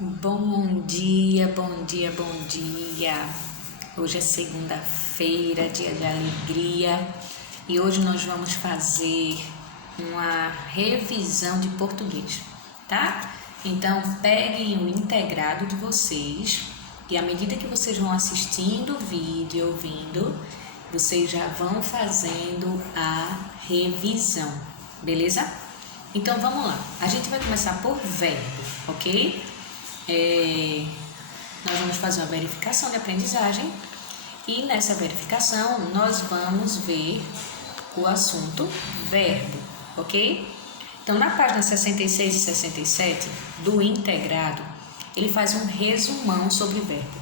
Bom dia, bom dia, bom dia. Hoje é segunda-feira, dia de alegria, e hoje nós vamos fazer uma revisão de português, tá? Então, peguem o integrado de vocês e à medida que vocês vão assistindo o vídeo e ouvindo, vocês já vão fazendo a revisão, beleza? Então, vamos lá. A gente vai começar por verbo, ok? Nós vamos fazer uma verificação de aprendizagem e nessa verificação nós vamos ver o assunto verbo, ok? Então, na página 66 e 67 do integrado, ele faz um resumão sobre verbo.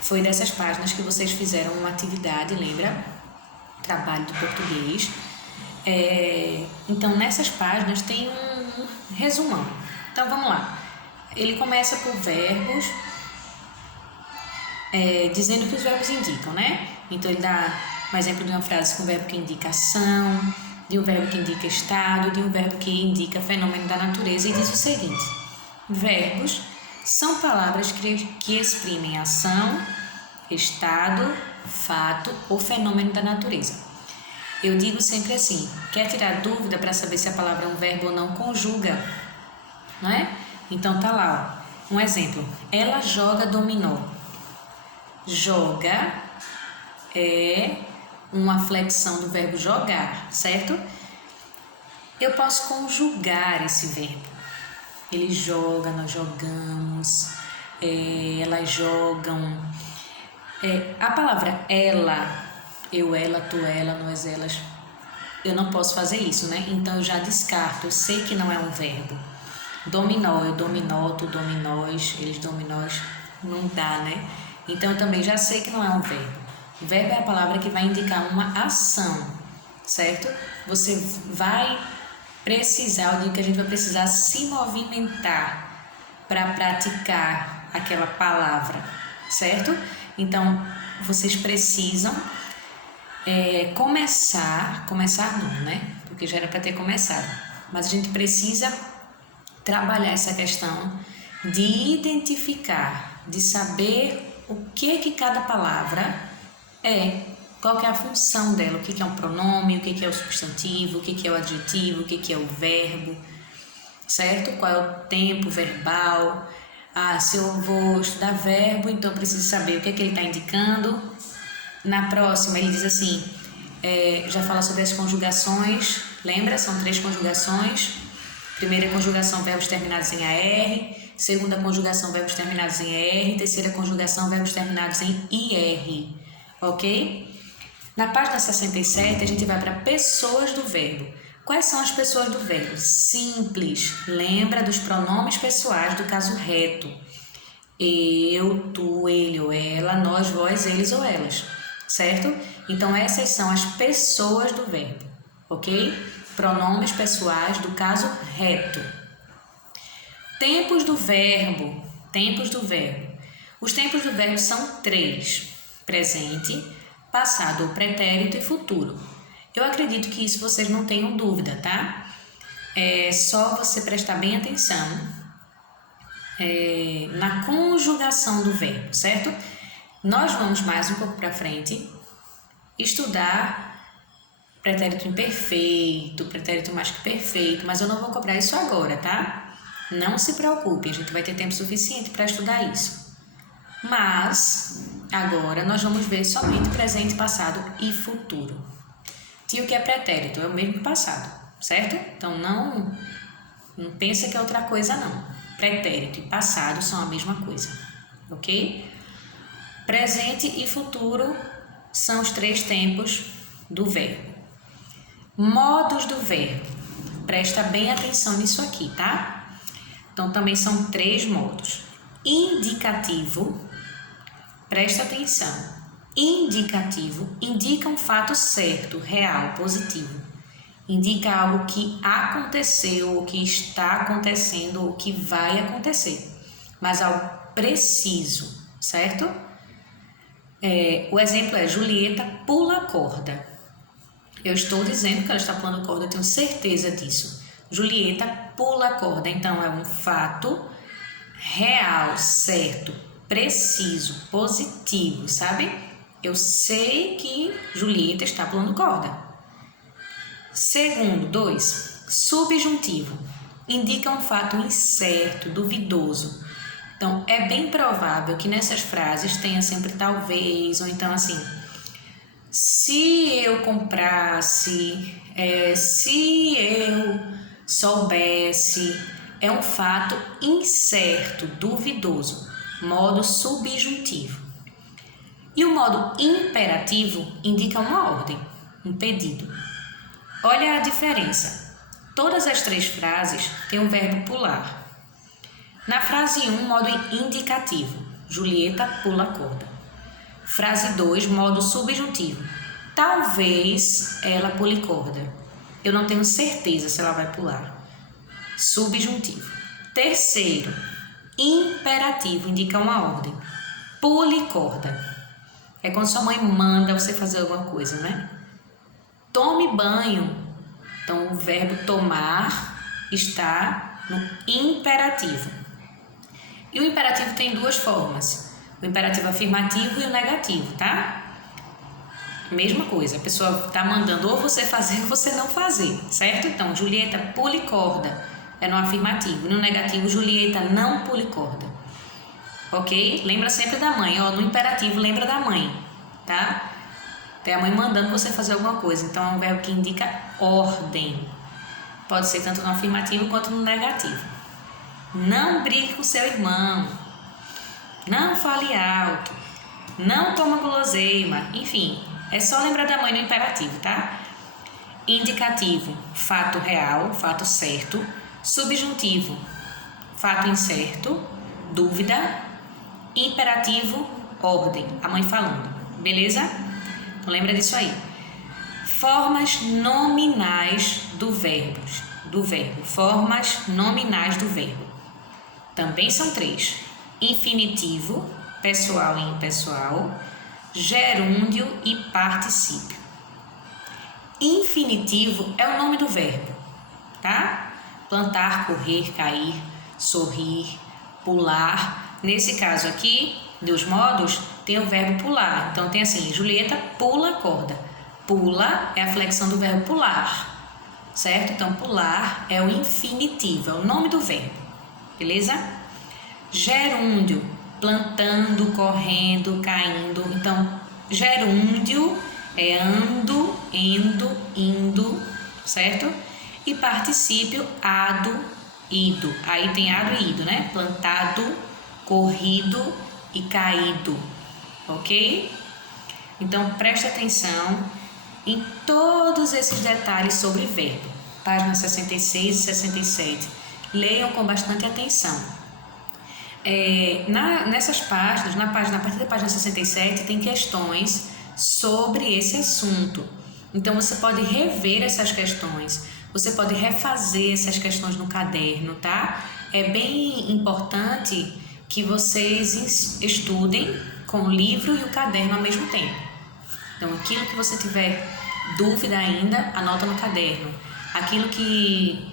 Foi dessas páginas que vocês fizeram uma atividade, lembra? Trabalho de português. Então, nessas páginas tem um resumão. Então, vamos lá. Ele começa por verbos, dizendo o que os verbos indicam, né? Então, ele dá um exemplo de uma frase com um verbo que indica ação, de um verbo que indica estado, de um verbo que indica fenômeno da natureza e diz o seguinte: verbos são palavras que exprimem ação, estado, fato ou fenômeno da natureza. Eu digo sempre assim: quer tirar dúvida para saber se a palavra é um verbo ou não, conjuga, não é? Então tá lá, ó, um exemplo. Ela joga dominó. Joga é uma flexão do verbo jogar, certo? Eu posso conjugar esse verbo. Ele joga, nós jogamos, elas jogam. A palavra ela, eu, ela, tu, ela, nós, elas, eu não posso fazer isso, né? Então eu já descarto, eu sei que não é um verbo. Dominó, eu dominó, tu dominós, eles dominós, não dá, né? Então eu também já sei que não é um verbo. Verbo é a palavra que vai indicar uma ação, certo? Você vai precisar, eu digo que a gente vai precisar se movimentar para praticar aquela palavra, certo? Então vocês precisam começar não, né? Porque já era para ter começado, mas a gente precisa trabalhar essa questão de identificar, de saber o que cada palavra é, qual que é a função dela, o que é um pronome, o que é o substantivo, o que é o adjetivo, o que é o verbo, certo? Qual é o tempo verbal. Se eu vou estudar verbo, então eu preciso saber o que ele está indicando. Na próxima ele diz assim, já fala sobre as conjugações, lembra? São 3 conjugações. Primeira conjugação, verbos terminados em AR. Segunda conjugação, verbos terminados em ER. Terceira conjugação, verbos terminados em IR. Ok? Na página 67, a gente vai para pessoas do verbo. Quais são as pessoas do verbo? Simples. Lembra dos pronomes pessoais do caso reto. Eu, tu, ele ou ela, nós, vós, eles ou elas. Certo? Então, essas são as pessoas do verbo. Ok? Pronomes pessoais do caso reto. Tempos do verbo. Tempos do verbo. Os tempos do verbo são 3: presente, passado ou pretérito e futuro. Eu acredito que isso vocês não tenham dúvida, tá? É só você prestar bem atenção na conjugação do verbo, certo? Nós vamos mais um pouco para frente estudar pretérito imperfeito, pretérito mais que perfeito, mas eu não vou cobrar isso agora, tá? Não se preocupe, a gente vai ter tempo suficiente para estudar isso. Mas, agora, nós vamos ver somente presente, passado e futuro. E o que é pretérito? É o mesmo que passado, certo? Então, não pensa que é outra coisa, não. Pretérito e passado são a mesma coisa, ok? Presente e futuro são os 3 tempos do verbo. Modos do verbo. Presta bem atenção nisso aqui, tá? Então, também são 3 modos. Indicativo. Presta atenção. Indicativo indica um fato certo, real, positivo. Indica algo que aconteceu, ou que está acontecendo, ou que vai acontecer. Mas algo preciso, certo? O exemplo é: Julieta pula a corda. Eu estou dizendo que ela está pulando corda, eu tenho certeza disso. Julieta pula a corda, então é um fato real, certo, preciso, positivo, sabe? Eu sei que Julieta está pulando corda. Segundo, 2, subjuntivo. Indica um fato incerto, duvidoso. Então, é bem provável que nessas frases tenha sempre talvez, ou então assim, se eu comprasse, se eu soubesse, é um fato incerto, duvidoso, modo subjuntivo. E o modo imperativo indica uma ordem, um pedido. Olha a diferença. Todas as 3 frases têm o verbo pular. Na frase 1, modo indicativo, Julieta pula a corda. Frase 2, modo subjuntivo, talvez ela pule corda. Eu não tenho certeza se ela vai pular. Subjuntivo. Terceiro, imperativo, indica uma ordem. Pule corda. É quando sua mãe manda você fazer alguma coisa, né? Tome banho. Então, o verbo tomar está no imperativo. E o imperativo tem 2 formas. O imperativo afirmativo e o negativo, tá? Mesma coisa, a pessoa está mandando ou você fazer ou você não fazer, certo? Então, Julieta pule corda é no afirmativo. No negativo, Julieta não pule corda. Ok? Lembra sempre da mãe. Ó, no imperativo, lembra da mãe, tá? Tem a mãe mandando você fazer alguma coisa. Então, é um verbo que indica ordem. Pode ser tanto no afirmativo quanto no negativo. Não brigue com seu irmão. Não fale alto. Não coma guloseima. Enfim, é só lembrar da mãe no imperativo, tá? Indicativo, fato real, fato certo. Subjuntivo, fato incerto, dúvida. Imperativo, ordem, a mãe falando. Beleza? Então, lembra disso aí. Formas nominais do verbo. Formas nominais do verbo. Também são 3. Infinitivo, pessoal e impessoal, gerúndio e particípio. Infinitivo é o nome do verbo, tá? Plantar, correr, cair, sorrir, pular. Nesse caso aqui, dos modos, tem o verbo pular. Então, tem assim, Julieta pula a corda. Pula é a flexão do verbo pular, certo? Então, pular é o infinitivo, é o nome do verbo. Beleza? Gerúndio, plantando, correndo, caindo. Então, gerúndio é ando, endo, indo, certo? E particípio, ado, ido. Aí tem ado e ido, né? Plantado, corrido e caído, ok? Então, preste atenção em todos esses detalhes sobre verbo. Páginas 66 e 67. Leiam com bastante atenção. Nessas páginas, a partir da página 67, tem questões sobre esse assunto. Então, você pode rever essas questões, você pode refazer essas questões no caderno, tá? É bem importante que vocês estudem com o livro e o caderno ao mesmo tempo. Então, aquilo que você tiver dúvida ainda, anota no caderno. Aquilo que...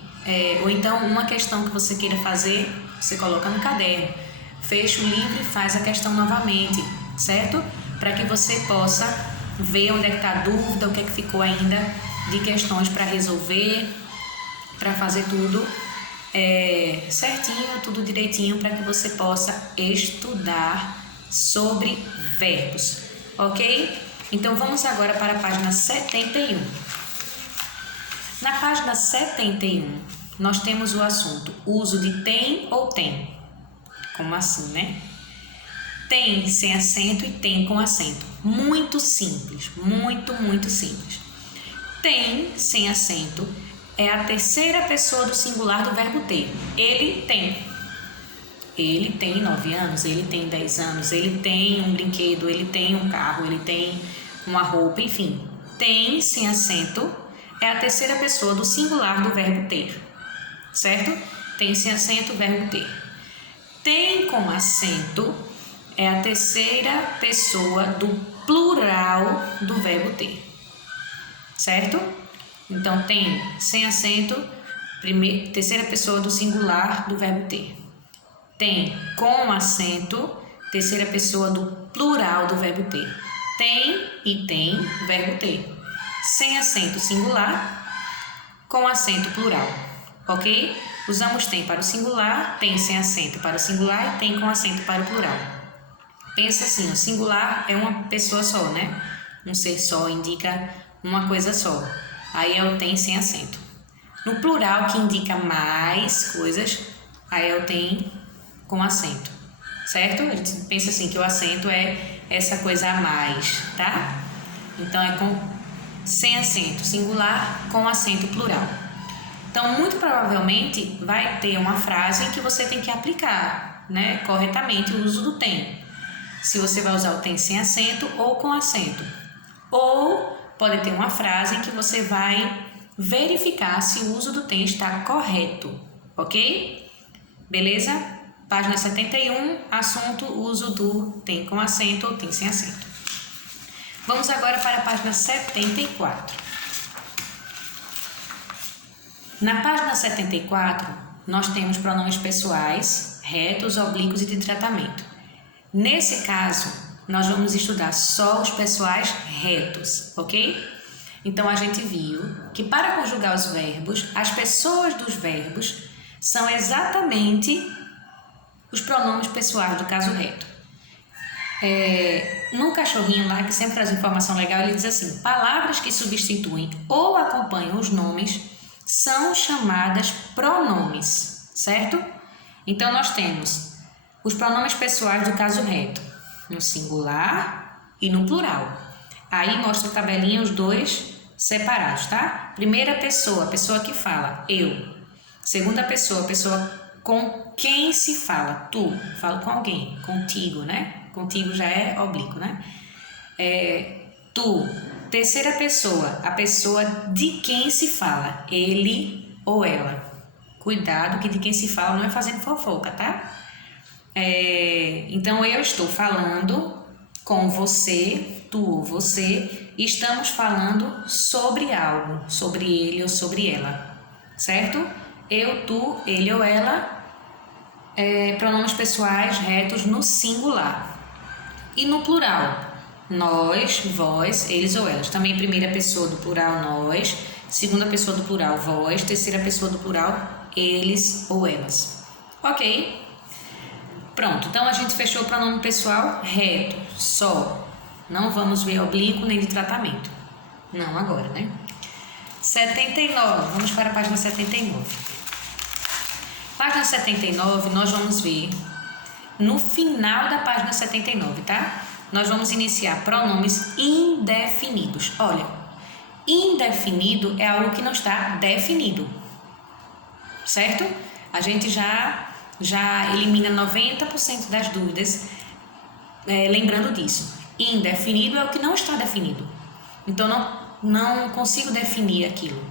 ou então, uma questão que você queira fazer, você coloca no caderno. Fecha o livro e faz a questão novamente, certo? Para que você possa ver onde é que está a dúvida, o que é que ficou ainda de questões para resolver, para fazer tudo certinho, tudo direitinho, para que você possa estudar sobre verbos, ok? Então, vamos agora para a página 71. Na página 71, nós temos o assunto uso de tem ou tem. Como assim, né? Tem sem acento e tem com acento. Muito simples, muito simples. Tem sem acento é a terceira pessoa do singular do verbo ter. Ele tem. Ele tem 9 anos, ele tem 10 anos, ele tem um brinquedo, ele tem um carro, ele tem uma roupa, enfim. Tem sem acento é a terceira pessoa do singular do verbo ter, certo? Tem sem acento o verbo ter. Tem com acento é a terceira pessoa do plural do verbo ter, certo? Então, tem sem acento, terceira pessoa do singular do verbo ter. Tem com acento, terceira pessoa do plural do verbo ter. Tem e tem, verbo ter. Sem acento singular, com acento plural, ok? Usamos tem para o singular, tem sem acento para o singular e tem com acento para o plural. Pensa assim, o singular é uma pessoa só, né? Um ser só indica uma coisa só. Aí é o tem sem acento. No plural, que indica mais coisas, aí é o tem com acento, certo? A gente pensa assim que o acento é essa coisa a mais, tá? Então é com sem acento singular com acento plural. Então, muito provavelmente vai ter uma frase em que você tem que aplicar, né, corretamente o uso do tem. Se você vai usar o tem sem acento ou com acento. Ou pode ter uma frase em que você vai verificar se o uso do tem está correto, ok? Beleza? Página 71, assunto, uso do tem com acento ou tem sem acento. Vamos agora para a página 74. Na página 74, nós temos pronomes pessoais, retos, oblíquos e de tratamento. Nesse caso, nós vamos estudar só os pessoais retos, ok? Então, a gente viu que para conjugar os verbos, as pessoas dos verbos são exatamente os pronomes pessoais do caso reto. No cachorrinho lá, que sempre traz informação legal, ele diz assim: palavras que substituem ou acompanham os nomes são chamadas pronomes, certo? Então, nós temos os pronomes pessoais do caso reto, no singular e no plural. Aí mostra a tabelinha os dois separados, tá? Primeira pessoa, a pessoa que fala, eu. Segunda pessoa, a pessoa com quem se fala, tu. Falo com alguém, contigo, né? Contigo já é oblíquo, né? Tu. Terceira pessoa, a pessoa de quem se fala, ele ou ela. Cuidado que de quem se fala não é fazendo fofoca, tá? Então, eu estou falando com você, tu ou você, e estamos falando sobre algo, sobre ele ou sobre ela, certo? Eu, tu, ele ou ela, pronomes pessoais retos no singular. E no plural, nós, vós, eles ou elas. Também primeira pessoa do plural, nós. Segunda pessoa do plural, vós. Terceira pessoa do plural, eles ou elas. Ok? Pronto, então a gente fechou o pronome pessoal reto, só. Não vamos ver oblíquo nem de tratamento. Não agora, né? 79, vamos para a página 79. Página 79, nós vamos ver no final da página 79, tá? Nós vamos iniciar pronomes indefinidos. Olha, indefinido é algo que não está definido, certo? A gente já elimina 90% das dúvidas, lembrando disso. Indefinido é o que não está definido. Então, não consigo definir aquilo.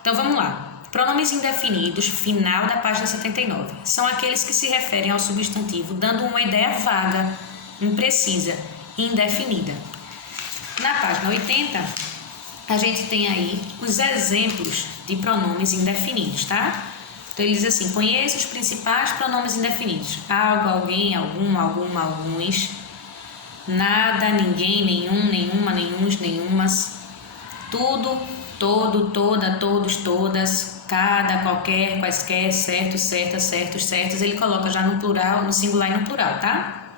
Então, vamos lá. Pronomes indefinidos, final da página 79, são aqueles que se referem ao substantivo, dando uma ideia vaga, imprecisa, indefinida. Na página 80, a gente tem aí os exemplos de pronomes indefinidos, tá? Então, ele diz assim: conheça os principais pronomes indefinidos. Algo, alguém, algum, alguma, alguns. Nada, ninguém, nenhum, nenhuma, nenhuns, nenhumas. Tudo, todo, toda, todos, todas. Cada, qualquer, quaisquer, certo, certas, certos, certas. Ele coloca já no plural, no singular e no plural, tá?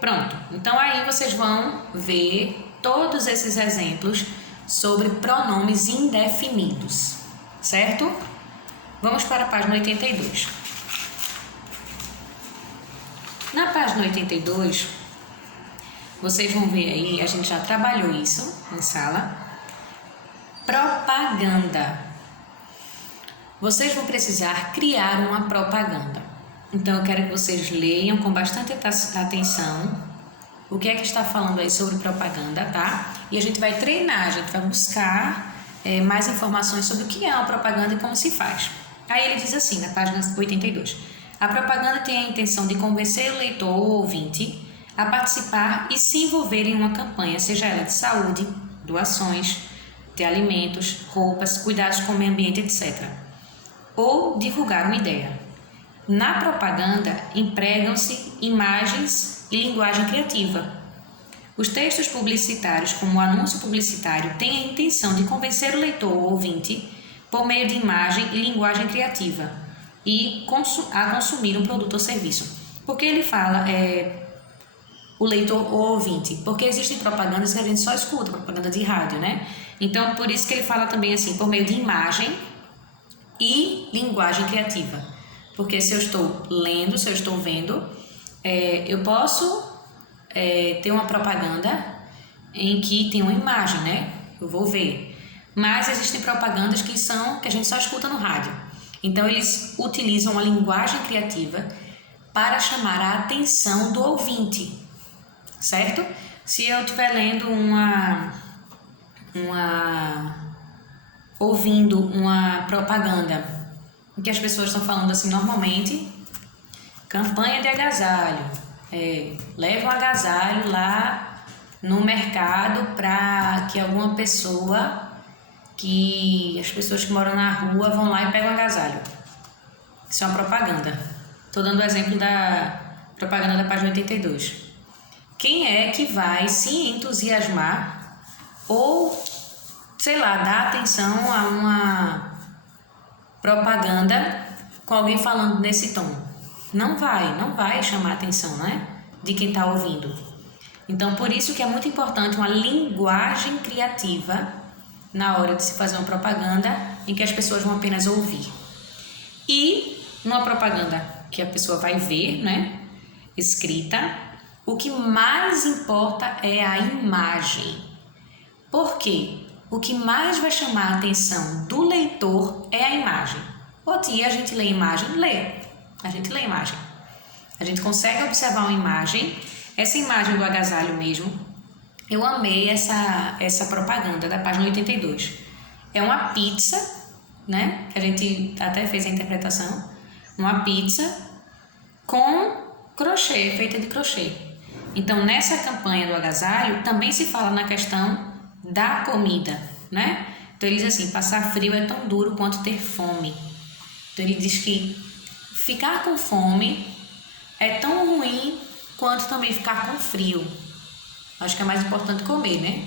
Pronto. Então, aí vocês vão ver todos esses exemplos sobre pronomes indefinidos, certo? Vamos para a página 82. Na página 82, vocês vão ver aí, a gente já trabalhou isso em sala. Propaganda. Vocês vão precisar criar uma propaganda. Então, eu quero que vocês leiam com bastante atenção o que é que está falando aí sobre propaganda, tá? E a gente vai treinar, a gente vai buscar mais informações sobre o que é uma propaganda e como se faz. Aí ele diz assim, na página 82. A propaganda tem a intenção de convencer o leitor ou ouvinte a participar e se envolver em uma campanha, seja ela de saúde, doações, de alimentos, roupas, cuidados com o meio ambiente, etc. Ou divulgar uma ideia. Na propaganda, empregam-se imagens e linguagem criativa. Os textos publicitários, como o anúncio publicitário, têm a intenção de convencer o leitor ou ouvinte por meio de imagem e linguagem criativa e a consumir um produto ou serviço. Por que ele fala o leitor ou ouvinte? Porque existem propagandas que a gente só escuta, propaganda de rádio, né? Então, por isso que ele fala também assim, por meio de imagem e linguagem criativa. Porque se eu estou lendo, se eu estou vendo, eu posso ter uma propaganda em que tem uma imagem, né? Eu vou ver. Mas existem propagandas que a gente só escuta no rádio. Então, eles utilizam a linguagem criativa para chamar a atenção do ouvinte, certo? Se eu estiver lendo ouvindo uma propaganda em que as pessoas estão falando assim normalmente, campanha de agasalho, leve um agasalho lá no mercado para que alguma pessoa, que as pessoas que moram na rua vão lá e pegam um agasalho. Isso é uma propaganda. Estou dando o exemplo da propaganda da página 82. Quem é que vai se entusiasmar ou, sei lá, dar atenção a uma propaganda com alguém falando nesse tom? Não vai chamar a atenção, né, de quem está ouvindo. Então, por isso que é muito importante uma linguagem criativa na hora de se fazer uma propaganda em que as pessoas vão apenas ouvir. E numa propaganda que a pessoa vai ver, né, escrita, o que mais importa é a imagem. Por quê? O que mais vai chamar a atenção do leitor é a imagem. Ô tia, a gente lê imagem? Lê. A gente lê imagem. A gente consegue observar uma imagem. Essa imagem do agasalho mesmo, eu amei essa propaganda da página 82. É uma pizza, né? Que a gente até fez a interpretação. Uma pizza com crochê, feita de crochê. Então, nessa campanha do agasalho, também se fala na questão da comida, né? Então, ele diz assim, passar frio é tão duro quanto ter fome. Então, ele diz que ficar com fome é tão ruim quanto também ficar com frio. Acho que é mais importante comer, né?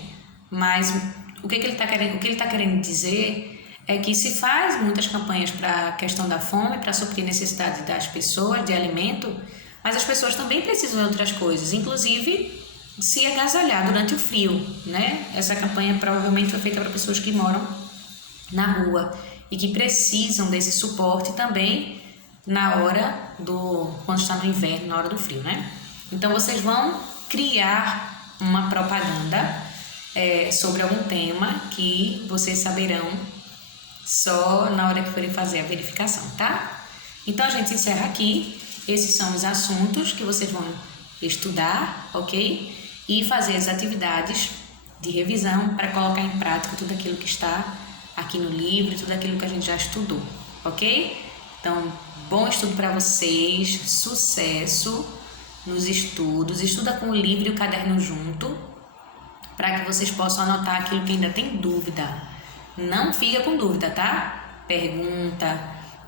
Mas o que ele está querendo dizer é que se faz muitas campanhas para a questão da fome, para suprir a necessidade das pessoas de alimento, mas as pessoas também precisam de outras coisas, inclusive se agasalhar durante o frio, né? Essa campanha provavelmente foi feita para pessoas que moram na rua e que precisam desse suporte também na hora quando está no inverno, na hora do frio, né? Então, vocês vão criar uma propaganda sobre algum tema que vocês saberão só na hora que forem fazer a verificação, tá? Então, a gente encerra aqui. Esses são os assuntos que vocês vão estudar, ok? E fazer as atividades de revisão para colocar em prática tudo aquilo que está aqui no livro, tudo aquilo que a gente já estudou, ok? Então, bom estudo para vocês, sucesso nos estudos, estuda com o livro e o caderno junto, para que vocês possam anotar aquilo que ainda tem dúvida. Não fica com dúvida, tá? Pergunta,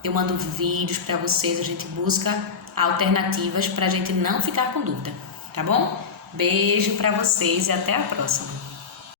eu mando vídeos para vocês, a gente busca alternativas para a gente não ficar com dúvida, tá bom? Beijo para vocês e até a próxima.